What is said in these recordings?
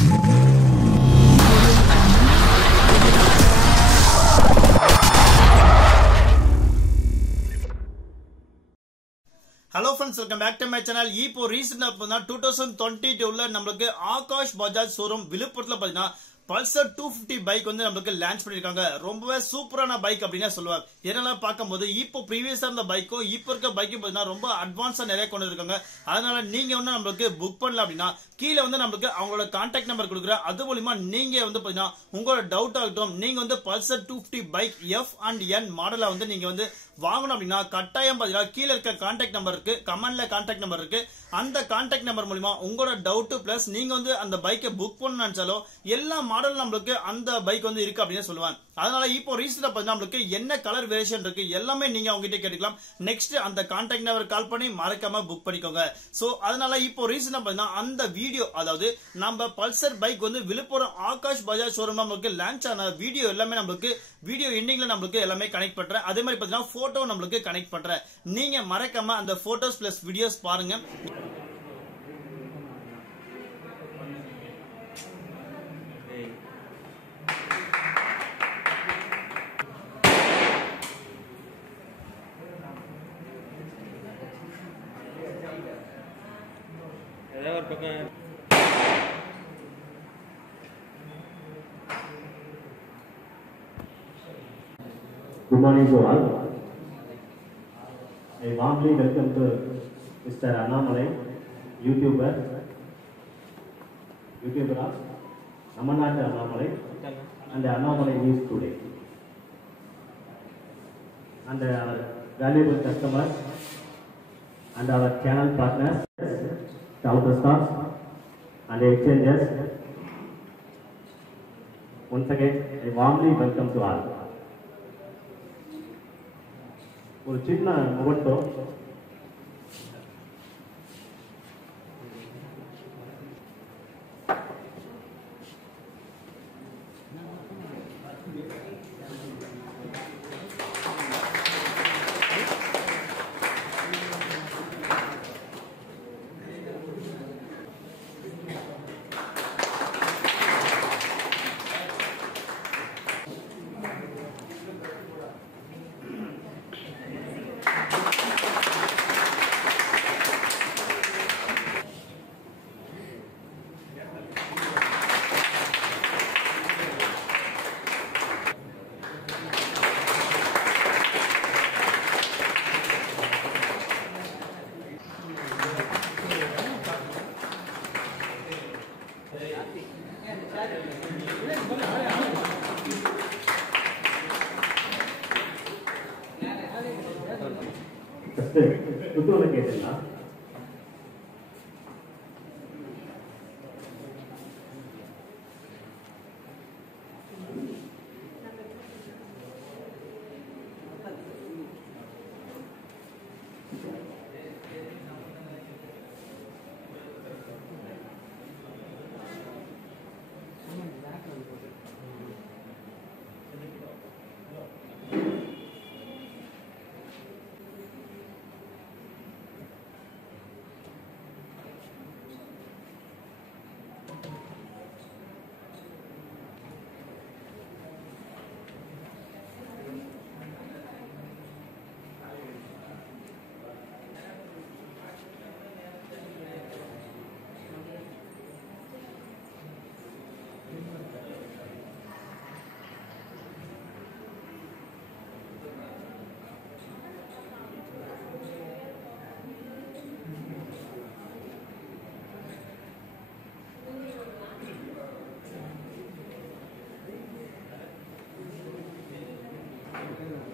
Hello friends, welcome back to my channel. இப்போ ரீசெண்டா 2022ல நமக்கு ஆகாஷ் பஜாஜ் ஷோரூம் விழுப்புரத்துல பாத்தீங்கன்னா பல்சர் 250 பைக் வந்து நமக்கு லான்ச் பண்ணிருக்காங்க. ரொம்பவே சூப்பரான பைக் அப்படினே சொல்லுவாங்க. என்னெல்லாம் பார்க்கும்போது இப்போ ப்ரீவியஸா இருந்த பைக்கும் இப்போ இருக்க பைக்கும் பாத்தீங்கன்னா ரொம்ப அட்வான்ஸா நிறைய கொண்டு இருக்காங்க. அதனால நீங்க வந்து நமக்கு புக் பண்ணல அப்படின்னா கீழே வந்து நமக்கு அவங்களோட கான்டாக்ட் நம்பர் கொடுக்குறேன். அது மூலமா நீங்க வந்து பாத்தீங்கன்னா உங்களோட டவுட் ஆகட்டும், நீங்க வந்து பல்சர் 250 பைக் F&N மாடலை வந்து நீங்க வந்து வாங்கணும் அப்படின்னா கட்டாயம் பாத்தீங்கன்னா கீழே இருக்க கான்டாக்ட் நம்பர் இருக்கு, கமெண்ட்ல கான்டாக்ட் நம்பர் இருக்கு. அந்த கான்டாக்ட் நம்பர் மூலமா உங்களோட டவுட் பிளஸ் நீங்க வந்து அந்த பைக்கை புக் பண்ணணும்னு நினைச்சாலும் எல்லா மாடல் நம்மளுக்கு அந்த பைக் வந்து இருக்கு அப்படின்னு சொல்லுவாங்க. அதனால இப்போ ரீசெண்டா பாத்தீங்கன்னா நம்மளுக்கு என்ன கலர் வேரியேஷன் இருக்கு எல்லாமே நீங்க அவங்க கிட்ட கேட்டுக்கலாம். நெக்ஸ்ட் அந்த கான்டாக்ட் நம்பர் கால் பண்ணி மறக்காம புக் பண்ணிக்கோங்க. சோ அதனால இப்போ ரீசெண்டா பாத்தீங்கன்னா அந்த வீடியோ, அதாவது நம்ம பல்சர் பைக் வந்து விழுப்புரம் ஆகாஷ் பஜாஜ் ஷோரூம் நம்மளுக்கு லான்ச் ஆன வீடியோ எல்லாமே நம்மளுக்கு வீடியோ எண்டிங்ல நம்மளுக்கு எல்லாமே கனெக்ட் பண்றேன். அதே மாதிரி பாத்தீங்கன்னா போட்டோ நம்மளுக்கு கனெக்ட் பண்றேன். நீங்க மறக்காம அந்த போட்டோஸ் பிளஸ் வீடியோஸ் பாருங்க. Good morning to all. I warmly welcome to Mr. Annamalai, YouTuber Namanatha Annamalai and Annamalai News Today. And our valuable customers and our channel partners, auto stocks and exchanges. Once again, I warmly welcome to all. ஒரு சின்ன முகட்டோ புத்தூர்ல கேட்டீங்களா?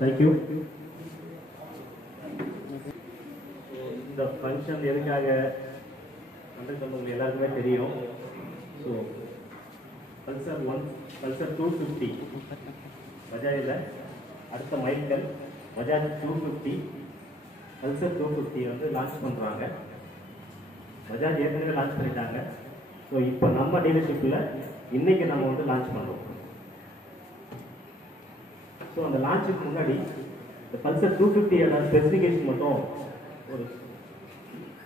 Thank you. இந்த function எதுக்காக வந்து எல்லாருக்குமே தெரியும். So Pulsar 250 பஜாஜில் அடுத்த மைல்கல் பஜாஜ் 250 பல்சர் 250 வந்து லான்ச் பண்ணுறாங்க. பஜாஜ் ஏற்கனவே லான்ச் பண்ணிட்டாங்க. ஸோ இப்போ நம்ம டீலர்ஷிப்பில் இன்னைக்கு நம்ம வந்து லான்ச் பண்ணுறோம். ஸோ அந்த லான்ச்சுக்கு முன்னாடி இந்த பல்சர் 250 ஸ்பெசிஃபிகேஷன் மட்டும்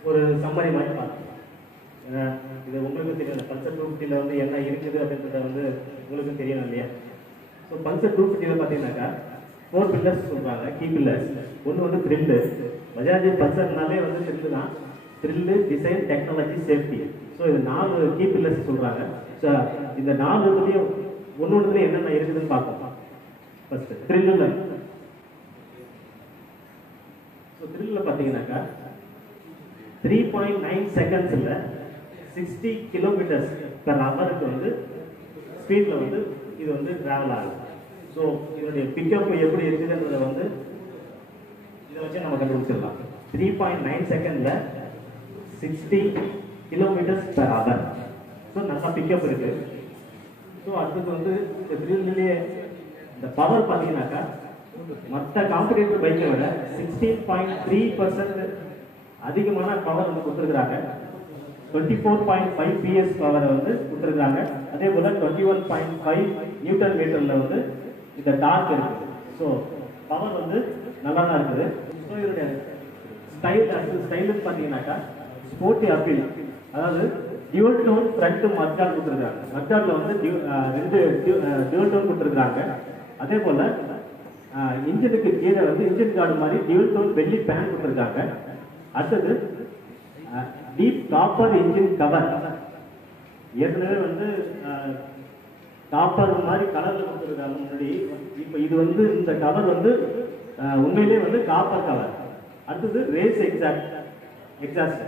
ஒரு சம்மரி மாதிரி பார்க்கலாம். இது உங்களுக்கு தெரியும், பல்சர் 250 வந்து என்ன இருக்குது அப்படின்றத வந்து உங்களுக்கு தெரியணும் இல்லையா? ஸோ பல்சர் 250 பார்த்தீங்கன்னாக்கா 4 பில்லர்ஸ் சொல்றாங்க, கீ பில்லர்ஸ். ஒன்று வந்து த்ரில்லு. பஜாஜ் பல்சர்னாலே வந்து த்ரில்லு தான். Thrill, design, technology, safety. So இது 4 கீ பில்லர்ஸ் சொல்றாங்க. ஸோ இந்த 4 இதுலேயும் ஒன்னொன்றுல என்னென்ன இருக்குதுன்னு பார்ப்போம். ஃபர்ஸ்ட் த்ரில்லுல. ஸோ த்ரில்லில் பார்த்தீங்கன்னாக்கா 3.9 செகண்ட்ஸில் 60 கிலோமீட்டர்ஸ் பெர் ஹவருக்கு வந்து ஸ்பீடில் வந்து இது வந்து ட்ராவல் ஆகுது. ஸோ இதனுடைய பிக்கப் எப்படி இருக்குதுன்றத வந்து இதை வச்சு நம்ம கண்டுபிடிச்சிடலாம். 3.9 செகண்டில் 60 கிலோமீட்டர்ஸ் பெர் ஹவர். ஸோ நல்லா பிக்கப் இருக்கு. ஸோ அடுத்தது வந்து இந்த த்ரில்லிலேயே இந்த பவர் பார்த்தீங்கன்னாக்கா மற்ற காம்படிட்டிவ் பைக்கை விட 16.3% அதிகமான பவர் வந்து கொடுத்துருக்குறாங்க. 24.5 PS பவரை வந்து கொடுத்துருக்காங்க. அதே போல 21.5 நியூட்டன் மீட்டர்ல வந்து இந்த டார்க் இருக்கு. ஸோ பவர் வந்து நல்லா தான் இருக்குது. ஸோ இதோட ஸ்டைலுன்னு பார்த்தீங்கன்னாக்கா ஸ்போர்ட்டி அப்பீல், அதாவது டியூல் டோன் ஃப்ரண்ட் மட்கார்டு கொடுத்துருக்காங்க. மட்கார்டில் வந்து டியூல் டோன் கொடுத்துருக்காங்க. அதே போல இன்ஜினுக்கு கீழே வந்து இன்ஜின் கார்டு மாதிரி டியூல் டோன் வெள்ளி பேன் கொடுத்துருக்காங்க. அடுத்தது டீப் காப்பர் இன்ஜின் கவர். ஏற்கனவே வந்து காப்பர் மாதிரி கலர்ல கொடுத்துருக்காங்க முன்னாடி. இப்போ இது வந்து இந்த கவர் வந்து உண்மையிலே வந்து காப்பர் கவர். அடுத்தது ரேஸ் எக்ஸாஸ்ட்.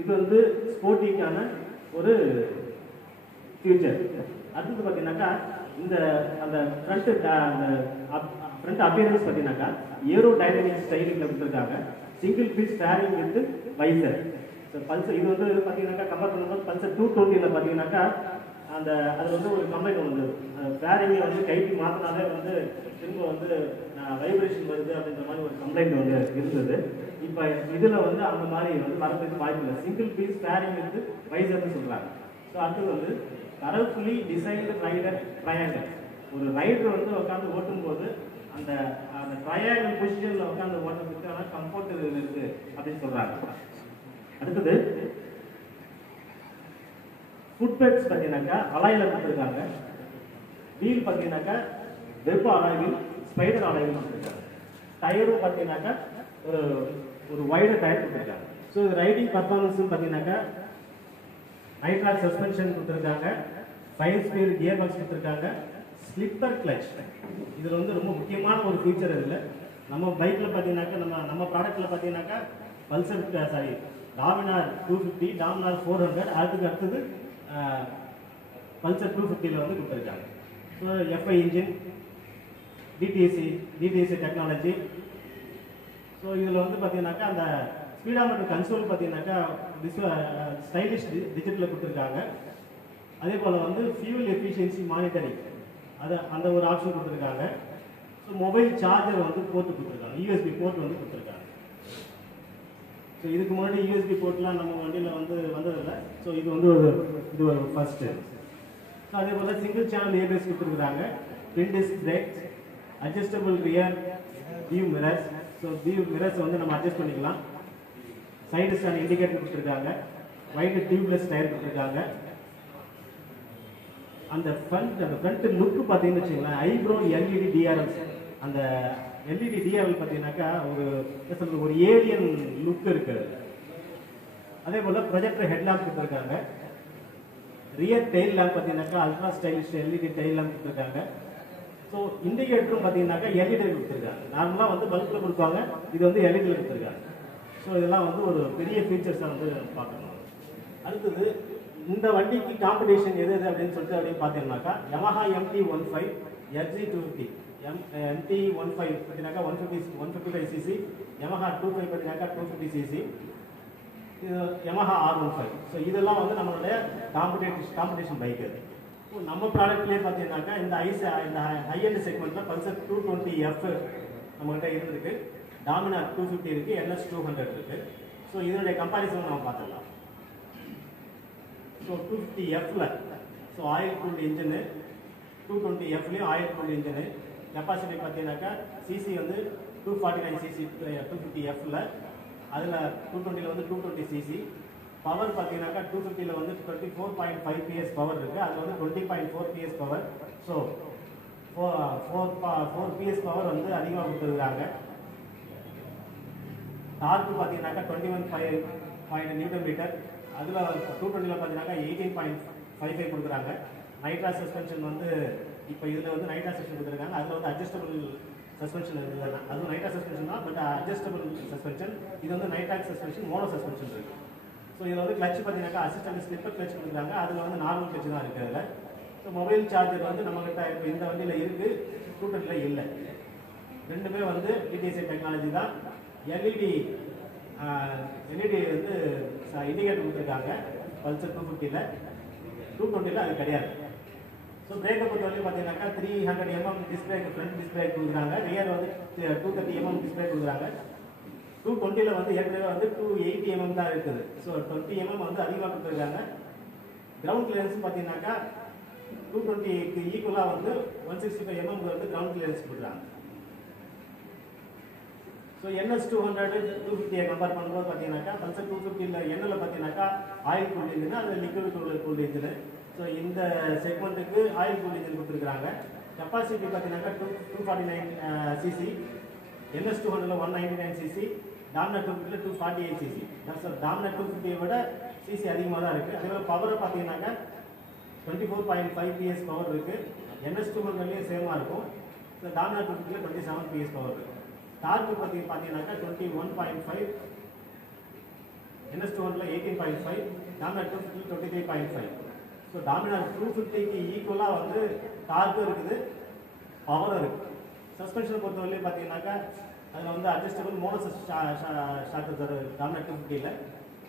இது வந்து ஸ்போர்ட்டிக்கான ஒரு ஃபியூச்சர். அடுத்தது பார்த்தீங்கன்னாக்கா இந்த அந்த ஃப்ரண்ட் அப்பியரன்ஸ் பார்த்தீங்கன்னாக்கா ஏரோ டைனமிக் ஸ்டைலிங்ல கொடுத்துருக்காங்க. Single piece fairing with visor. Pulsar இது வந்து பார்த்தீங்கன்னாக்கா கம்பேர் பண்ணும்போது பல்சர் 220ல பார்த்தீங்கன்னாக்கா அந்த அது வந்து ஒரு கம்ப்ளைண்ட் வந்தது. ஃபேரிங்கை வந்து கைக்கு மாற்றினாலே வந்து திரும்ப வந்து வைப்ரேஷன் வருது அப்படின்ற மாதிரி ஒரு கம்ப்ளைண்ட் வந்து இருந்தது. இப்போ இதில் வந்து அந்த மாதிரி வந்து வரதுக்கு வாய்ப்பு இல்லை. சிங்கிள் பீஸ் ஃபேரிங் வித் வைசர்னு சொல்கிறாங்க. ஸோ அடுத்தது வந்து கலர்ஃபுல்லி டிசைன்டு ரைடர் ட்ரையாங்கிள். ஒரு ரைடர் வந்து உட்காந்து ஓட்டும் போது அந்த அந்த ட்ரையாங்கிள் பொசிஷன்ல உட்காந்து ஓட்டுறதுக்கான கம்ஃபர்ட் இருக்கு அப்படின்னு சொல்றாங்க. அடுத்தது ஃபுட் பெட்ஸ் பார்த்தீங்கன்னாக்கா அலாயில கொடுத்துருக்காங்க. வீல் பார்த்தீங்கன்னாக்கா வெப் அலாயில், ஸ்பைடர் அலாயில் கொடுத்துருக்காங்க. டயரும் பார்த்தீங்கன்னாக்கா ஒரு வைடர் டயர் கொடுத்துருக்காங்க. ஸோ ரைடிங் பர்ஃபார்மன்ஸ் பார்த்தீங்கன்னாக்கா நைட்ராக் சஸ்பென்ஷன் கொடுத்துருக்காங்க. 5 ஸ்பீட் கியர் பாக்ஸ் கொடுத்துருக்காங்க. ஸ்லிப்பர் கிளட்ச் இதில் வந்து ரொம்ப முக்கியமான ஒரு ஃபீச்சர் இதில். நம்ம பைக்கில் பார்த்தீங்கன்னாக்கா நம்ம ப்ராடக்ட்டில் பார்த்தீங்கன்னாக்கா பல்சர் டாமினார் 250, டாமினார் 400, அதுக்கு அடுத்தது பல்சர் 250ல வந்து கொடுத்துருக்காங்க. So FI engine, DTSi technology. So இதில் வந்து பார்த்தீங்கன்னாக்கா அந்த ஸ்பீடாமீட்டர் கன்சோல் பார்த்தீங்கன்னாக்கா ஸ்டைலிஷ் டிஜிட்டலில் கொடுத்துருக்காங்க. அதே போல் வந்து ஃபியூல் எஃபிஷியன்சி மானிட்டரிங் அந்த ஒரு ஆப்ஷன் கொடுத்துருக்காங்க. ஸோ மொபைல் சார்ஜர் வந்து போர்ட்டு கொடுத்துருக்காங்க, யூஎஸ்பி போர்ட் வந்து கொடுத்துருக்காங்க. ஸோ இதுக்கு முன்னாடி யூஎஸ்பி போர்ட்லாம் நம்ம வண்டியில் வந்து வந்ததில்லை. ஸோ இது வந்து ஒரு ஃபர்ஸ்ட்டு. ஸோ அதே போல் சிங்கிள் சேனல் ஏபிஎஸ் கொடுத்துருக்குறாங்க. Twin disc brakes, adjustable rear view mirrors. So view mirrors வந்து நம்ம அட்ஜஸ்ட் பண்ணிக்கலாம். சைடு ஸ்டாண்ட் இண்டிகேட்டர் கொடுத்துருக்காங்க. வைட் டியூப்லெஸ் டயர் கொடுத்துருக்காங்க. அந்த ஃப்ரண்ட் லுக் பார்த்தீங்கன்னு வச்சுங்களேன், ஐப்ரோ எல்இடி டிஆர்எல். அந்த எல்இடி டிஆர்எல் பார்த்தீங்கன்னாக்கா ஒரு ஏலியன் லுக் இருக்குது. அதே போல் ப்ரொஜெக்டர் ஹெட்லாம்ப் கொடுத்துருக்காங்க. ரியர் டெயில் லேம்ப் பார்த்தீங்கன்னாக்கா ultra stylish LED tail lamp கொடுத்துருக்காங்க. ஸோ இண்டிகேட்டரும் பார்த்தீங்கன்னாக்கா எல்இடி கொடுத்துருக்காங்க. நார்மலாக வந்து பல்பில் கொடுப்பாங்க, இது வந்து எல்இடியில் கொடுத்துருக்காங்க. ஸோ இதெல்லாம் வந்து ஒரு பெரிய ஃபீச்சர்ஸாக வந்து பார்க்கணும். அடுத்தது இந்த வண்டிக்கு காம்படிஷன் எது அப்படின்னு சொல்லிட்டு அப்படின்னு பார்த்தீங்கன்னாக்கா Yamaha MT-15, FZ250. MT-15 பார்த்தீங்கன்னாக்கா 155 cc, Yamaha 25 பார்த்தீங்கன்னாக்கா 250 cc, இது Yamaha R15. ஸோ இதெல்லாம் வந்து நம்மளுடைய காம்படிஷன் பைக். அது நம்ம ப்ராடக்ட்லேயே பார்த்தீங்கன்னாக்கா இந்த ஹை எண்ட் செக்மெண்ட்டில் பல்சர் 220F நம்மகிட்ட இருந்திருக்கு. டாமினார் 250 இருக்கு, NS 200 இருக்கு. ஸோ இதனுடைய கம்பாரிசன் நம்ம பார்த்துக்கலாம். ஸோ 250Fல ஸோ ஆயில் கூல்டு இன்ஜினு, 220Fலையும் ஆயில் கூல்டு இன்ஜினு. கெப்பாசிட்டி பார்த்தீங்கன்னாக்கா சிசி வந்து 249 cc 250Fல, அதில் 220ல வந்து 220 cc. பவர் பார்த்தீங்கன்னாக்கா 250ல வந்து 24.5 PS பவர் இருக்கு. அது வந்து 20.4 PS power. So 4 PS power வந்து அதிகமாக கொடுத்துருக்காங்க. டார்க் பார்த்தீங்கன்னாக்கா 21.5 நியூட்டன் மீட்டர். அதில் 220ல பார்த்தீங்கன்னாக்கா 18.55 கொடுக்குறாங்க. நைட்ரா சஸ்பென்ஷன் வந்து இப்போ இதில் வந்து நைட்ரா சஸ்பென்ஷன் கொடுத்துருக்காங்க. அதில் வந்து அட்ஜஸ்டபிள் சஸ்பென்ஷன் இருக்குதுன்னா அதுவும் நைட்ரா சஸ்பென்ஷன் தான், பட் அட்ஜஸ்டபிள் சஸ்பென்ஷன். இது வந்து நைட்ராக் சஸ்பென்ஷன், மோனோ சஸ்பென்ஷன் இருக்கு. ஸோ இதில் வந்து கிளச் பார்த்தீங்கன்னாக்கா அசிஸ்டன்ட் ஸ்லிப்பர் கிளச் கொடுக்குறாங்க. அதில் வந்து நார்மல் கிளச் தான் இருக்குது அதில். ஸோ மொபைல் சார்ஜர் வந்து நம்மகிட்ட இப்போ இந்த வண்டியில் இருக்குது, ஸ்கூட்டரில் இல்லை. ரெண்டுமே வந்து டிடிஎஸ்ஐ டெக்னாலஜி தான். எல்இடி வந்து இண்டிகேட்டர் கொடுத்துருக்காங்க பல்சர் 250ல. 220ல அது கிடையாது. ஸோ பிரேக்கை பொறுத்த வரைக்கும் பார்த்தீங்கன்னாக்கா 300 mm டிஸ்பிளே, ஃப்ரண்ட் டிஸ்பிளே கொடுக்குறாங்க. ரியர் வந்து 230 mm டிஸ்பிளே கொடுக்குறாங்க. 220ல வந்து ஏற்கனவே வந்து 280 mm தான் இருக்குது. ஸோ 20 mm வந்து அதிகமாக கொடுத்துருக்காங்க. கிரவுண்ட் கிளியரன்ஸ் பார்த்தீங்கன்னாக்கா 220க்கு ஈக்குவலாக வந்து 165 mm வந்து கிரவுண்ட் கிளியரன்ஸ் கொடுக்குறாங்க. ஸோ NS 200 250 கம்பேர் பண்ணும்போது பார்த்தீங்கன்னாக்கா பல்சர் 250ல எண்ணில் பார்த்தீங்கன்னாக்கா ஆயில் கூல் இன்ஜின், அது லிக்விட் கூல் இன்ஜின். ஸோ இந்த செக்மெண்ட்டுக்கு ஆயில் கூல் இன்ஜின் கொடுத்துருக்காங்க. கெப்பாசிட்டி பார்த்தீங்கன்னாக்கா 249 cc, NS 200ல 199 cc, டாமினர் 250ல 248 cc. ஸோ டாமினர் 250 விட சிசி அதிகமாக தான் இருக்குது. அதே மாதிரி பவரை பார்த்தீங்கன்னாக்கா 24.5 PS பவர் இருக்குது. NS 200லேயே சேமாக இருக்கும். ஸோ டாமினர் 250ல 27 PS பவர் இருக்குது. டார்க் பார்த்தீங்கன்னாக்கா 21.5, NS 200ல 18.5, டாமினர் 250 23.5. ஸோ டாமினர் 250க்கு ஈக்குவலாக வந்து டார்க்கும் இருக்குது, பவரும் இருக்குது. சஸ்பென்ஷனை பொறுத்தவரையிலையும் பார்த்தீங்கன்னாக்கா அதில் வந்து adjustable mono shock absorber Dominar 250ல.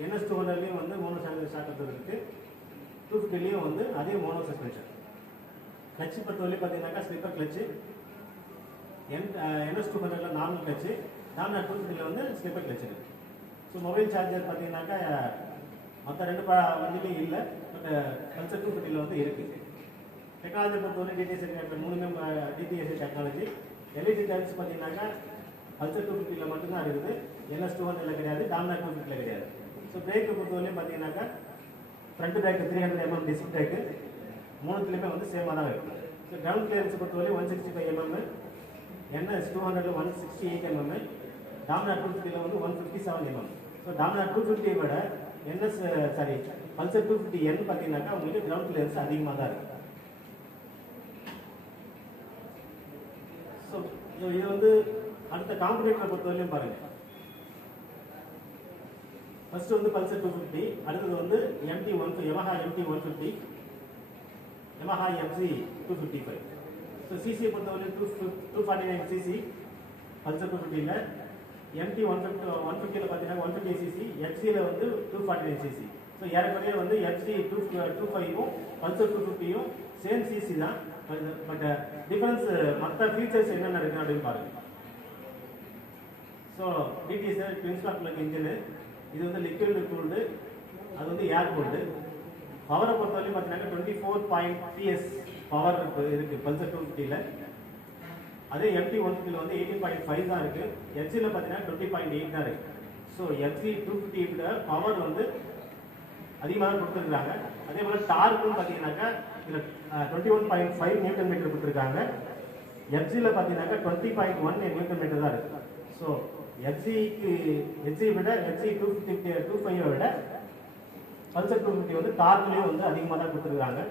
NS 200லையும் வந்து மோனோ ஷாக் அப்சர்வர் இருக்குது. 250லையும் வந்து அதே மோனோ சஸ்பென்ஷன். கிளச்சு பொறுத்தவரையிலையும் பார்த்தீங்கன்னாக்கா ஸ்லிப்பர் கிளச்சு. NS 200ல நார்மல் கிளச்சு, டாமினர் 250ல வந்து ஸ்லிப்பர் கிளச்சு இருக்குது. ஸோ மொபைல் சார்ஜர் பார்த்தீங்கன்னாக்கா மற்ற ரெண்டு வண்டிலையும் இல்லை, பட் பல்சர் 250ல வந்து இருக்குது. டெக்னாலஜி பொறுத்தவரை டிடிஎஸ்ஐ மூணுமே டிடிஎஸ்ஐ டெக்னாலஜி. எல்இடி டைல்ஸ் பார்த்தீங்கன்னாக்கா பல்சர் 250ல மட்டும்தான் இருக்குது, NS 200ல கிடையாது, டாமினர் 250ல கிடையாது. ஸோ பிரேக்கை பொறுத்தவரையும் பார்த்தீங்கன்னாக்கா front brake 300 mm disc brake, மூணுத்துலேயுமே வந்து சேமாக தான் இருக்குது. ஸோ கிரவுண்ட் கிளியரன்ஸ் பொறுத்தவரையும் 165 mm, NS 200ல 168 mm, டாமினர் 250ல வந்து 157 mm. ஸோ டாமினர் 250 விட பல்சர் 250N பார்த்தீங்கன்னாக்கா உங்களுக்கு கிரவுண்ட் கிளியரன்ஸ் அதிகமாக தான் இருக்குது. ஸோ இது வந்து அடுத்த காம்படிட்டரை பொறுத்தவரையும் பாருங்க. ஃபர்ஸ்ட் வந்து பல்சர் 250, அடுத்தது வந்து Yamaha MT 150, Yamaha MZ 255. So சிசியை பொறுத்தவரையும் 249 cc பல்சர் 250ல, MT 150ல பார்த்தீங்கன்னா 150 cc, XC-ல வந்து 249 cc. ஸோ ஏறக்குறைய வந்து XC 225ம் பல்சர் 250யும் சேம் சிசி தான், பட் டிஃபரன்ஸ் மற்ற ஃபீச்சர்ஸ் என்னென்ன இருக்கு அப்படின்னு பாருங்க. So DTSi twin spark plug engine, இது வந்து லிக்விட் கூல்டு, அது வந்து ஏர் கூல்டு. பவரை பொறுத்தவரையும் பார்த்தீங்கன்னா 24 PS பவர் இருக்கு பல்சர் 250ல. அதே MT 150ல வந்து 18.5 தான் இருக்கு. XC-ல பார்த்தீங்கன்னா 20.8 தான் இருக்கு. ஸோ XC 250 விட பவர் வந்து அதிகமாக கொடுத்துருக்காங்க. அதே போல டார்க்கும் பார்த்தீங்கன்னாக்கா இதில் 21.5 நியூட்டன் மீட்டர் கொடுத்துருக்காங்க. XC-ல பார்த்தீங்கன்னாக்கா 20.1 நியூட்டன் மீட்டர் தான் இருக்கு. ஸோ XC விட XC 225 விட பல்சர் 250 வந்து டார்க்லேயும் வந்து அதிகமாக தான் கொடுத்துருக்காங்க.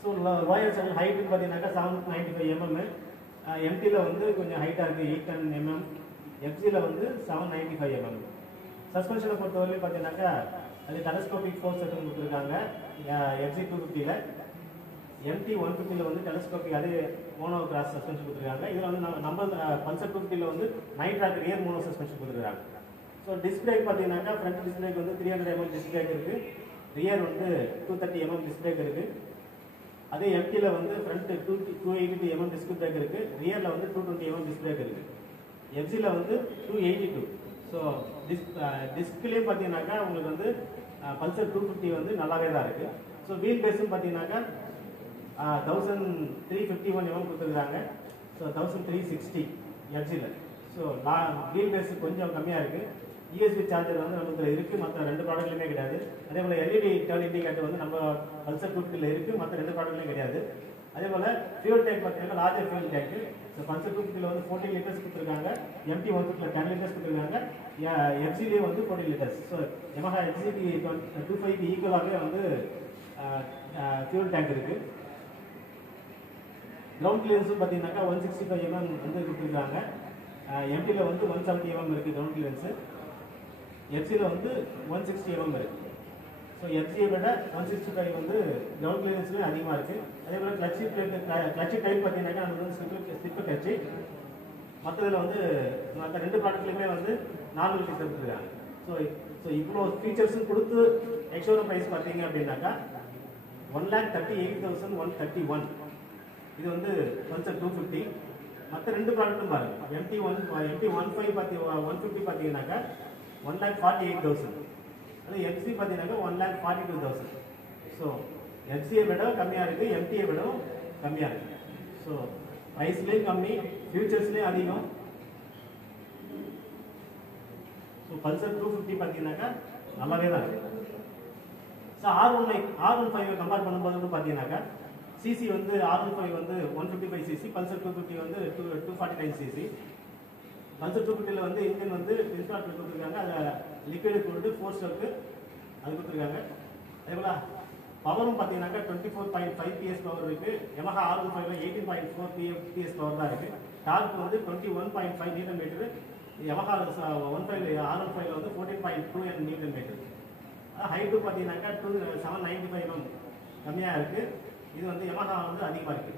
ஸோ லோயர் சைடு ஹைட்டு பார்த்தீங்கன்னாக்கா 795 mm, MT-ல வந்து கொஞ்சம் ஹைட்டாக இருக்குது 810 mm, XC-ல வந்து 795 mm. சஸ்பென்ஷனை பொறுத்தவரையும் பார்த்தீங்கன்னாக்கா அது டெலஸ்கோபிக் ஃபோர்ஸ் செட்டும் கொடுத்துருக்காங்க XC 250ல. MT 150ல வந்து டெலஸ்கோபிக் அதே மோனோ கிராஸ் சஸ்பென்ஷன் கொடுத்துருக்காங்க. இதில் வந்து நம்ம பல்சர் 250ல வந்து நைட்ராக் ரியர் மோனோ சஸ்பென்ஷன் கொடுத்துருக்காங்க. ஸோ டிஸ்க் பிரேக் பார்த்தீங்கன்னாக்கா ஃப்ரண்ட் டிஸ்க் பிரேக் வந்து 300 mm டிஸ்க் பிரேக் இருக்குது, ரியர் வந்து 230 mm டிஸ்க் பிரேக் இருக்குது. அதே MT-ல வந்து ஃப்ரண்ட் 280 mm டிஸ்க் பிரேக் இருக்குது, ரியரில் வந்து 220 mm டிஸ்க் பிரேக் இருக்குது. XC-ல வந்து 282. ஸோ டிஸ்க்லேயும் பார்த்தீங்கன்னாக்கா உங்களுக்கு வந்து பல்சர் 250 வந்து நல்லாவே தான் இருக்குது. ஸோ வீல் பேஸும் பார்த்தீங்கன்னாக்கா 1351 mm கொடுத்துருக்காங்க. ஸோ 1360 XC-ல. ஸோ வீல் பேஸ் கொஞ்சம் கம்மியாக இருக்குது. யூஎஸ்பி சார்ஜர் வந்து நமக்கு இருக்கு, மற்ற ரெண்டு ப்ராடக்ட்லையுமே கிடையாது. அதே போல எல்இடி டர்ன் இண்டிகேட்டர் வந்து நம்ம பல்சர் 250 இருக்கு, மற்ற ரெண்டு ப்ராடக்ட்லையும் கிடையாது. அதே போல ஃபியூல் டேங்க் பார்த்தீங்கன்னா லார்ஜர் ஃபியூல் டேங்க். பல்சர் 250 வந்து 14 லிட்டர்ஸ் கொடுத்துருக்காங்க, MT 150 10 லிட்டர்ஸ் கொடுத்துருக்காங்க, FCD வந்து 14 லிட்டர்ஸ். ஸோ Yamaha FCD 250 ஈக்குவலாகவே வந்து ஃபியூல் டேங்க் இருக்கு. கிரவுண்ட் கிளியரன்ஸும் பார்த்தீங்கன்னாக்கா 165 mm வந்து கொடுத்துருக்காங்க. MTல வந்து 170 mm இருக்கு கிரவுண்ட் கிளியரன்ஸ், FCல வந்து 160 mm இருக்கு. ஸோ FCயை விட 165 வந்து கிரவுண்ட் கிளியரன்ஸ்லேயும் அதிகமாக இருக்கு. அதே போல் கிளட்சி டைப் பார்த்தீங்கன்னாக்கா நமக்கு வந்து ஸ்லிப்பு கிளட்சி. மற்றதில் வந்து மற்ற ரெண்டு ப்ராடக்ட்லையுமே வந்து நார்மல் ஃபீச்சர் கொடுத்துருக்காங்க. ஸோ இவ்வளோ ஃபீச்சர்ஸும் கொடுத்து எக்ஸ்ஷோரூம் ப்ரைஸ் பார்த்தீங்க அப்படின்னாக்கா 1,38,131. இது வந்து பல்சர் 250. மற்ற ரெண்டு ப்ராடக்ட்டும் பாருங்க, MT 150 பார்த்தீங்கன்னாக்கா 1,48,000. அது FC பார்த்தீங்கன்னாக்கா 1,42,000. ஸோ FCயை விட கம்மியாக இருக்கு, MTயை விட கம்மியாக இருக்கு. ஸோ ப்ரைஸ்லேயும் கம்மி, ஃபியூச்சர்ஸ்லேயும் அதிகம். ஸோ பல்சர் 250 பார்த்தீங்கன்னாக்கா நல்லாவே தான் இருக்கு. ஸோ R15 கம்பேர் பண்ணும்போது பார்த்தீங்கன்னாக்கா சிசி வந்து R15 வந்து 155 cc, பல்சர் 250 வந்து 249 cc. பல்சர் 250 வந்து இன்ஜின் வந்து இன்ஸ்டால் கொடுத்துருக்காங்க, அதில் லிக்விட் கூல்டு 4 ஸ்ட்ரோக்கு அது கொடுத்துருக்காங்க. அதே போல் பவரும் பார்த்தீங்கன்னாக்கா 24.5 PS பவர் இருக்கு. Yamaha R15 18.4 PS பவர் தான் இருக்கு. டார்க் வந்து 21.5 Nm. Yamaha R15 வந்து 14.2 Nm. ஹைட்டு பார்த்தீங்கன்னாக்கா 795 mm கம்மியாக இருக்கு. இது வந்து Yamaha வந்து அதிகமாக இருக்கு.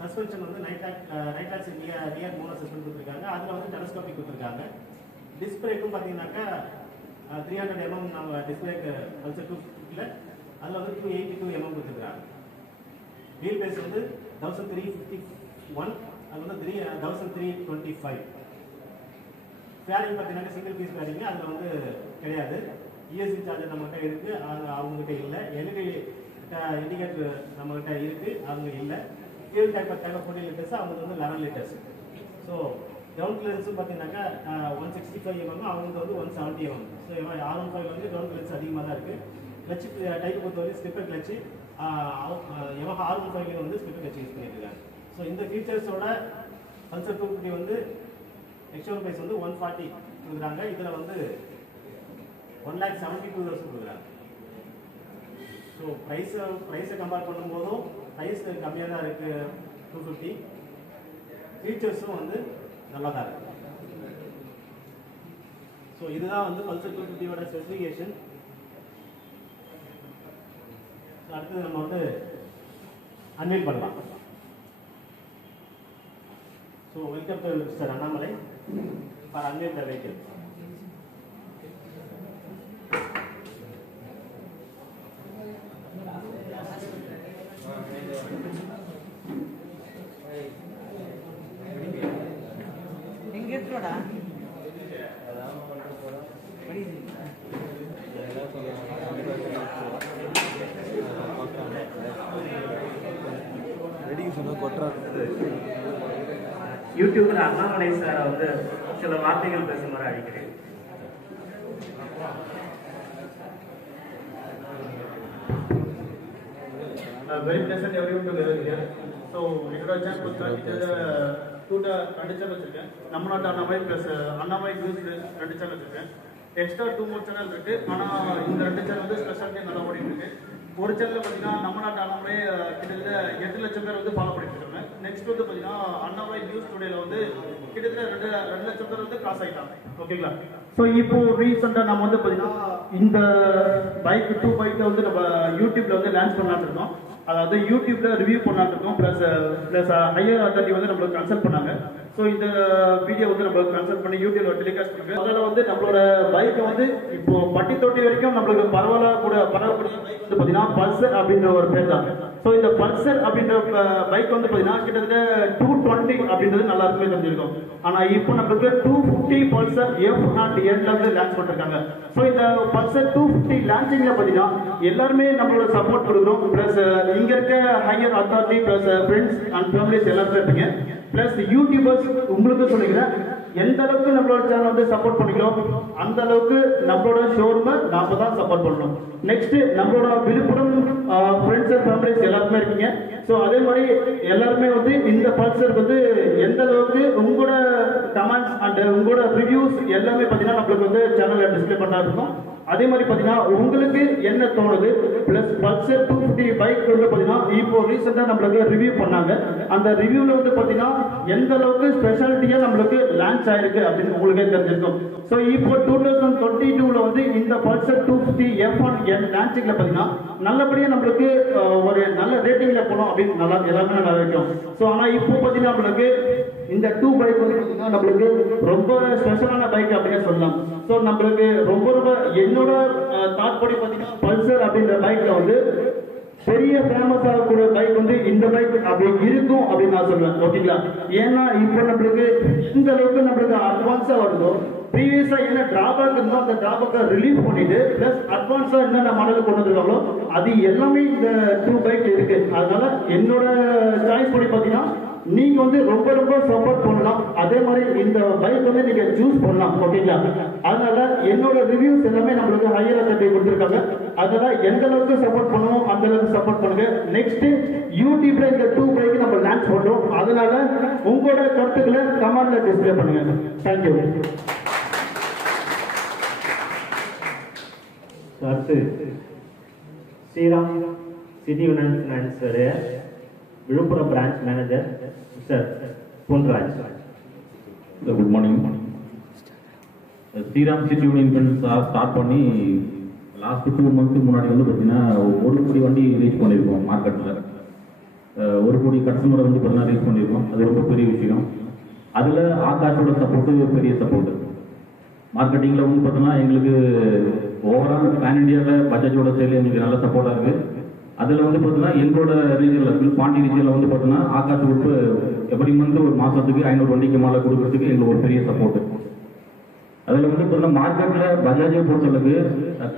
சஸ்பென்ஷன் வந்து நைட்ராக்ஸ் ரியர் மோனோ சஸ்பென்ஷன் கொடுத்துருக்காங்க, அதில் வந்து டெலஸ்கோபிக் கொடுத்துருக்காங்க. டிஸ்பிளேக்கும் பார்த்தீங்கன்னாக்கா 300 mm நம்ம டிஸ்பிளேக்கு பல்சர் 250ல அதில் வந்து 282 mm கொடுத்துருக்காங்க. வீல் பேஸ் வந்து 1351, அது வந்து 1325. ஃபேரிங் பார்த்தீங்கன்னா சிங்கிள் பீஸ் ஃபேரிங், அதில் வந்து கிடையாது. யூஎஸ்பி சார்ஜர் நம்மகிட்ட இருக்கு, அவங்ககிட்ட இல்லை. எல்இடி இண்டிகேட்டர் நம்மகிட்ட இருக்கு, அவங்க இல்லை. ஃபியூல் டேங்க் 14 லிட்டர்ஸ், அவங்களுக்கு வந்து 11 லிட்டர்ஸ். ஸோ கிரவுண்ட் கிளியரன்ஸும் பார்த்தீங்கன்னாக்கா 165 mm, அவங்களுக்கு வந்து 170 mm. ஸோ R15 வந்து கிரவுண்ட் கிளியரன்ஸ் அதிகமாக தான் இருக்கு. கிளட்சி டைப் பொறுத்தவரை ஸ்லிப்பர் கிளட்சி, Yamaha R15 வந்து ஸ்லிப்பர் கிளட்சி யூஸ் பண்ணியிருக்காங்க. ஸோ இந்த ஃபீச்சர்ஸோட பல்சர் 250 வந்து எக்ஸ்ஷோரூம் ப்ரைஸ் வந்து 140 கொடுக்குறாங்க. இதில் வந்து 1,72,000 கொடுக்குறாங்க. ஸோ ப்ரைஸை கம்பேர் பண்ணும்போதும் ப்ரைஸ் கம்மியாக தான் இருக்கு 250. ஃபீச்சர்ஸும் வந்து நல்லா தான் இருக்கு. ஸோ இதுதான் வந்து பல்சர் 250யோட ஸ்பெசிஃபிகேஷன். அடுத்தது நம்ம வந்து அன்வீல் பண்ணலாம். So welcome to mister Annamalai for unveil the vehicle. யூடியூப்ல அண்ணாமலை சார் வந்து சில வார்த்தைகள் பேசுமாறு அழைக்கிறேன். Very pleasant everyone to gather here. So என்னோட சேனல் பார்த்தீங்கன்னா ரெண்டு சேனல் வச்சிருக்கேன். நம்ம நாட்டு Annamalai plus Annamalai news 2 channel வச்சிருக்கேன். எக்ஸ்ட்ரா 2 more சேனல் இருக்கு. ஆனால் இந்த 2 சேனல் வந்து ஸ்பெஷாலிட்டி நல்லா ஓடிட்டு இருக்கு. ஒரு சேனல் பார்த்தீங்கன்னா நம்ம நாட்டு அண்ணாமலை கிட்டத்தட்ட 8 லட்சம் பேர் வந்து ஃபாலோ பண்ணிட்டு இருக்காங்க. நெக்ஸ்ட் வந்து பார்த்தீங்கன்னா அண்ணாமலை நியூஸ் டுடேல வந்து கிட்டத்தட்ட 2 லட்சம் பேர் வந்து கிராஸ் ஆகிட்டாங்க. ஓகேங்களா? ஸோ இப்போ ரீசெண்டாக நம்ம வந்து பார்த்தீங்கன்னா இந்த பைக் 2 பைக்கை வந்து நம்ம யூடியூப்ல வந்து லான்ச் பண்ணலான்னு இருக்கோம். அதாவது யூடியூப்ல ரிவ்யூ பண்ணலான்னு இருக்கோம். ப்ளஸ் ஹையர் அத்தாரிட்டி வந்து நம்மளுக்கு கன்சல்ட் பண்ணாங்க. ஸோ இந்த வீடியோ வந்து நம்மளுக்கு கன்சல்ட் பண்ணி யூடியூப்ல டெலிகாஸ்ட் பண்ணுங்க. அதில் வந்து நம்மளோட பைக்கை வந்து இப்போ பட்டி தொட்டி வரைக்கும் நம்மளுக்கு பரவக்கூடிய பைக் வந்து பார்த்தீங்கன்னா பல்சர் அப்படின்ற ஒரு பேர் தான். ஸோ இந்த பல்சர் அப்படின்ற பைக் வந்து பார்த்தீங்கன்னா கிட்டத்தட்ட 220 அப்படின்றது நல்லா இருக்குமே தெரிஞ்சிருக்கும். ஆனால் இப்போ நம்மளுக்கு 250 பல்சர் F0N வந்து லான்ச் பண்ணிருக்காங்க. ஸோ இந்த பல்சர் 250 லான்ச்சிங்ல பார்த்தீங்கன்னா எல்லாருமே நம்மளோட சப்போர்ட் கொடுக்குறோம். பிளஸ் இங்க இருக்க higher authority plus friends and families எல்லாருமே இருப்பீங்க. பிளஸ் யூடியூபர்ஸ் உங்களுக்கு சொல்லிக்கிறேன், எந்த அளவுக்கு நம்மளோட சேனல் வந்து சப்போர்ட் பண்ணிக்கிறோம் அந்த அளவுக்கு நம்மளோட ஷோரூமை நாம தான் சப்போர்ட் பண்ணணும். நெக்ஸ்ட் நம்மளோட விழுப்புரம் ஃப்ரெண்ட்ஸ் அண்ட் ஃபேமிலிஸ் எல்லாருமே இருக்கீங்க. ஸோ அதே மாதிரி எல்லாருமே வந்து இந்த பல்சர் வந்து எந்த அளவுக்கு உங்களோட கமெண்ட்ஸ் அண்ட் உங்களோட ரிவ்யூஸ் எல்லாமே பார்த்தீங்கன்னா நம்மளுக்கு வந்து சேனலில் டிஸ்பிளே பண்ணா இருக்கும். அதே மாதிரி பார்த்தீங்கன்னா உங்களுக்கு என்ன தோணுது பிளஸ் பல்சர் 250 பைக் வந்து பார்த்தீங்கன்னா இப்போ ரீசெண்டாக நம்மளுக்கு ரிவ்யூ பண்ணாங்க. அந்த ரிவ்யூவில் வந்து பார்த்தீங்கன்னா எந்த அளவுக்கு ஸ்பெஷாலிட்டியாக நம்மளுக்கு லான்ச் ஆயிருக்கு அப்படின்னு உங்களுக்கே தெரிஞ்சிருக்கும். ஸோ இப்போ 2022ல வந்து இந்த பல்சர் 250 F1N லான்ச்சிங்ல பார்த்தீங்கன்னா நல்லபடியாக நம்மளுக்கு ஒரு நல்ல ரேட்டிங்ல போனோம் அப்படின்னு நல்லா எல்லாமே நல்லா இருக்கும். ஸோ ஆனால் இப்போ பார்த்தீங்கன்னா நம்மளுக்கு இந்த 2 பைக் வந்து பார்த்தீங்கன்னா நம்மளுக்கு ரொம்ப ஸ்பெஷலான பைக் அப்படின்னு சொல்லலாம். ஸோ நம்மளுக்கு ரொம்ப என்னோட தாட் படி பார்த்தீங்கன்னா பல்சர் அப்படின்ற பைக்ல வந்து பெரிய ஃபேமஸ் ஆகக்கூடிய பைக் வந்து இந்த பைக் அப்படி இருக்கும் அப்படின்னு நான் சொல்லுவேன். ஓகேங்களா? ஏன்னா இப்போ நம்மளுக்கு இந்த அளவுக்கு நம்மளுக்கு அட்வான்ஸா வருதோ ப்ரீவியஸா என்ன டிராபேக் இருந்தோ அந்த டிராபேக்கை ரிலீவ் பண்ணிட்டு பிளஸ் அட்வான்ஸா என்னென்ன மாடல் கொண்டு வந்துருக்காங்களோ அது எல்லாமே இந்த 2 பைக் இருக்கு. அதனால என்னோட சாய்ஸ் படி பார்த்தீங்கன்னா நீங்க வந்து ரொம்ப ரொம்ப சப்போர்ட் பண்ணலாம். அதே மாதிரி இந்த பைக் வந்து நீங்க சூஸ் பண்ணலாம். ஓகேங்களா? அதனால என்னோட ரிவ்யூஸ் எல்லாமே நம்மளுக்கு ஹையர் அத்தாரிட்டி கொடுத்துருக்காங்க. அதனால எந்த அளவுக்கு சப்போர்ட் பண்ணுவோம் அந்த அளவுக்கு சப்போர்ட் பண்ணுங்க. நெக்ஸ்ட் யூடியூப்ல இந்த 2 பைக் நம்ம லான்ச் பண்றோம். அதனால உங்களோட கருத்துக்களை கமெண்ட்ல டிஸ்பிளே பண்ணுங்க. தேங்க்யூ. அடுத்து Shriram city finance Villupuram branch manager mister Ponraj. Good morning. Shriram city union finance start பண்ணி லாஸ்ட் 2 மந்த்க்கு முன்னாடி வந்து பார்த்தீங்கன்னா 1 கோடி வண்டி ரீச் பண்ணியிருக்கோம் மார்க்கெட்டில். 1 கோடி கஸ்டமரை வந்து பார்த்தீங்கன்னா ரீச் பண்ணியிருக்கோம். அது ரொம்ப பெரிய விஷயம். அதில் ஆகாஷோட சப்போர்ட்டு பெரிய சப்போர்ட்டு. மார்க்கெட்டிங்கில் வந்து பார்த்தோன்னா எங்களுக்கு ஓவரால் பேன் இண்டியாவில் பஜாஜோட சேல் எங்களுக்கு நல்ல சப்போர்ட்டாக இருக்குது. அதில் வந்து பார்த்தீங்கன்னா எங்களோட ரீஜனில் பாண்டி ரீஜனில் வந்து பார்த்தோன்னா ஆகாஷ் குரூப் எவ்ரி மந்த் ஒரு மாதத்துக்கு 500 வண்டிக்கு மேலே கொடுக்கறதுக்கு எங்களுக்கு ஒரு பெரிய சப்போர்ட்டு. அதில் வந்து பார்த்தீங்கன்னா மார்க்கெட்டில் பஜாஜை பொறுத்தளவுக்கு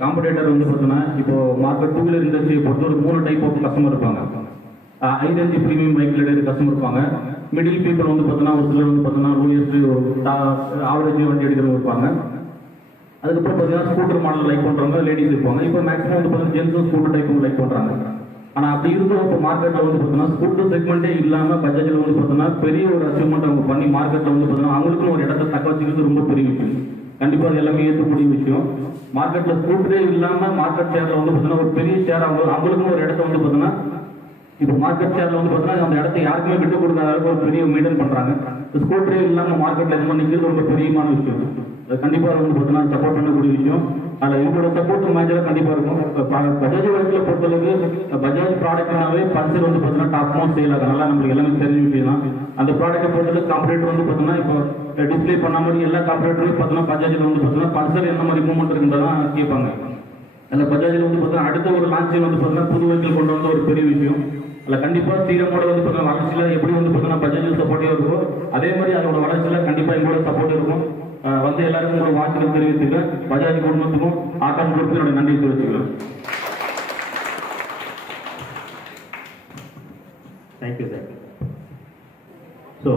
காம்படேட்டர் வந்து பார்த்தோன்னா இப்போ மார்க்கெட் 2 வீலர் இண்டஸ்ட்ரியை பொறுத்த ஒரு 3 டைப் ஆஃப் கஸ்டமர் இருப்பாங்க. ஐடென்டி ப்ரீமியம் பைக் ரைடர் கஸ்டமர் இருப்பாங்க. மிடில் பீப்புள் வந்து பார்த்தோன்னா ஒரு சிலர் வந்து பார்த்தோன்னா லோயஸ்ட் ஆவரேஜ் வண்டி எடுக்கிறவங்க இருப்பாங்க. அதுக்கப்புறம் பார்த்தீங்கன்னா ஸ்கூட்டர் மாடல் லைக் பண்ணுறவங்க லேடிஸ் இருப்பாங்க. இப்போ மேக்ஸிமம் வந்து பார்த்தீங்கன்னா ஜென்ஸும் ஸ்கூட்டர் டைப்பும் லைக் பண்ணுறாங்க. ஆனால் அப்படி இருக்கும் இப்போ மார்க்கெட்டில் வந்து பார்த்தீங்கன்னா ஸ்கூட்டர் செக்மெண்ட்டே இல்லாமல் பஜாஜில் வந்து பார்த்தீங்கன்னா பெரிய ஒரு அச்சீவ்மெண்ட் அவங்க பண்ணி மார்க்கெட்டில் வந்து பார்த்தீங்கன்னா அவங்களுக்கும் ஒரு இடத்த தக்க வச்சுக்கிறது ரொம்ப பெரிய விஷயம். கண்டிப்பாக அது எல்லாமே ஏற்றக்கூடிய விஷயம். மார்க்கெட்டில் ஸ்கூட்டரே இல்லாமல் மார்க்கெட் ஷேரில் வந்து பார்த்தீங்கன்னா ஒரு பெரிய ஷேர் அவங்களுக்கும் ஒரு இடத்த வந்து பார்த்தீங்கன்னா இப்போ மார்க்கெட் ஷேரில் வந்து பார்த்தீங்கன்னா அந்த இடத்த யாருக்குமே விட்டு கொடுக்காத அளவுக்கு ஒரு பெரிய மெயின்டைன் பண்ணுறாங்க. ஸ்கூட்டரே இல்லாமல் மார்க்கெட்டில் இது மாதிரி நிற்கிறது ரொம்ப பெரியமான விஷயம். அது கண்டிப்பாக வந்து பார்த்தீங்கன்னா சப்போர்ட் பண்ணக்கூடிய விஷயம். அதில் இவங்களோட சப்போர்ட் மேஜராக கண்டிப்பாக இருக்கும். பஜாஜ் பைக்கில் பொறுத்தளவுக்கு பஜாஜ் ப்ராடக்ட்னாவே பல்சர் வந்து பார்த்தீங்கன்னா டாப் மோஸ்ட் சேல் ஆகும். நல்லா நம்மளுக்கு எல்லாமே தெரிஞ்ச விஷயம் தான். அந்த ப்ராடக்ட்டை பொறுத்தளவுக்கு காம்பரேட்டர் வந்து பார்த்தீங்கன்னா இப்போ டிஸ்பிளே பண்ண மாதிரி எல்லா காம்பரேட்டரும் பார்த்தீங்கன்னா பஜாஜில் வந்து பார்த்தீங்கன்னா பல்சர் என்ன மாதிரி மூவ்மெண்ட் இருக்குன்றதான் கேட்பாங்க. அந்த பஜாஜில் வந்து பார்த்தீங்கன்னா அடுத்த ஒரு லான்ச்சில் வந்து பார்த்தீங்கன்னா புது வெஹிக்கிள் கொண்டு வந்த ஒரு பெரிய விஷயம். அதில் கண்டிப்பாக ஸ்ரீராமோட வந்து பார்த்தீங்கன்னா வளர்ச்சியில் எப்படி வந்து பார்த்தீங்கன்னா பஜாஜில் சப்போர்ட்டிவாக இருக்கும் அதே மாதிரி அதோட வளர்ச்சியில் கண்டிப்பாக எங்களோட சப்போர்ட் இருக்கும். வந்து எல்லாருக்கும் உங்களோட வாழ்த்துக்கள் தெரிவித்துக்கிறேன். பஜாஜ் குடும்பத்துக்கும் ஆகாஷ் குரூப்புக்கும் என்னோட நன்றி தெரிவிச்சுக்கிறேன். Thank you sir. ஸோ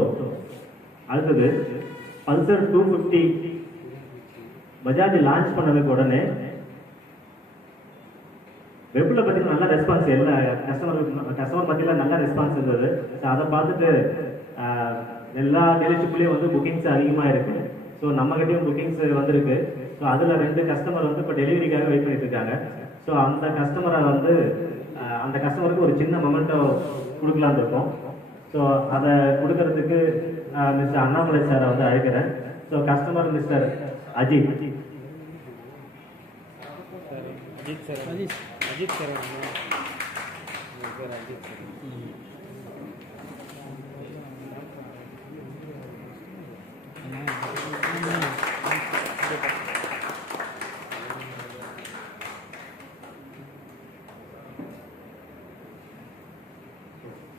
அடுத்தது பல்சர் 250 பஜாஜ் லான்ச் பண்ணதுக்கு உடனே வெப்ல பார்த்தீங்கன்னா நல்ல ரெஸ்பான்ஸ் எல்லா கஸ்டமர் மத்தியில் நல்ல ரெஸ்பான்ஸ் இருந்தது. ஸோ அதை பார்த்துட்டு எல்லா டீலர்ஷிப்லேயும் வந்து புக்கிங்ஸ் அதிகமாக இருக்குது. ஸோ நம்மகிட்டையும் புக்கிங்ஸ் வந்திருக்கு. ஸோ அதில் 2 கஸ்டமர் வந்து இப்போ டெலிவரிக்காக வெயிட் பண்ணிட்டு இருக்காங்க. ஸோ அந்த கஸ்டமருக்கு ஒரு சின்ன மொமெண்ட்டோ கொடுக்கலான்னு இருக்கோம். ஸோ அதை கொடுக்கறதுக்கு மிஸ்டர் அண்ணாமலை சாரை வந்து அழைக்கிறேன். So customer mister Ajit. Ajit sir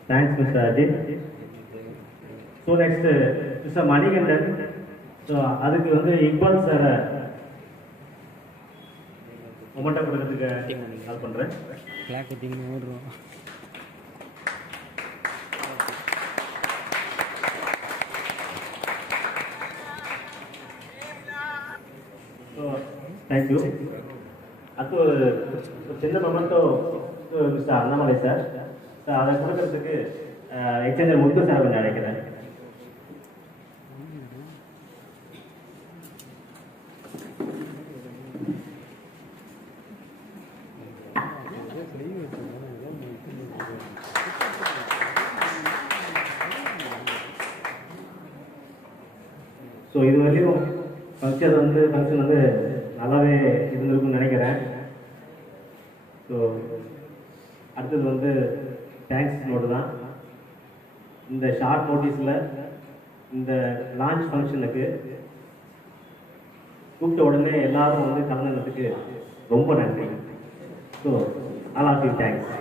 Thanks, Mr. Ajit. So next, Mr. Manikandan. So அதுக்கு வந்து இக்பால் சார் மொமெண்டம் கொடுக்கிறதுக்கு கால் பண்றேன். கிளாக் கட்டிங் ஓடுறோம். தேங்க்யூ. அடுத்து ஒரு சின்ன மொமெண்டோ மிஸ்டர் அண்ணாமலை சார். அதை கொடுக்கறதுக்கு எக்ஸ்சேஞ்சர் முத்து சார் கொஞ்சம் அழைக்கிறேன். ஸோ இது வரையும் ஃபங்க்ஷன் வந்து நல்லாவே இருந்திருக்குன்னு நினைக்கிறேன். ஸோ அடுத்தது வந்து தேங்க்ஸ் நோட்டு தான். இந்த ஷார்ட் நோட்டீஸில் இந்த லான்ச் ஃபங்க்ஷனுக்கு கூப்பிட்ட உடனே எல்லாரும் வந்து கலந்துக்கிறதுக்கு ரொம்ப நன்றி. So all of you thanks.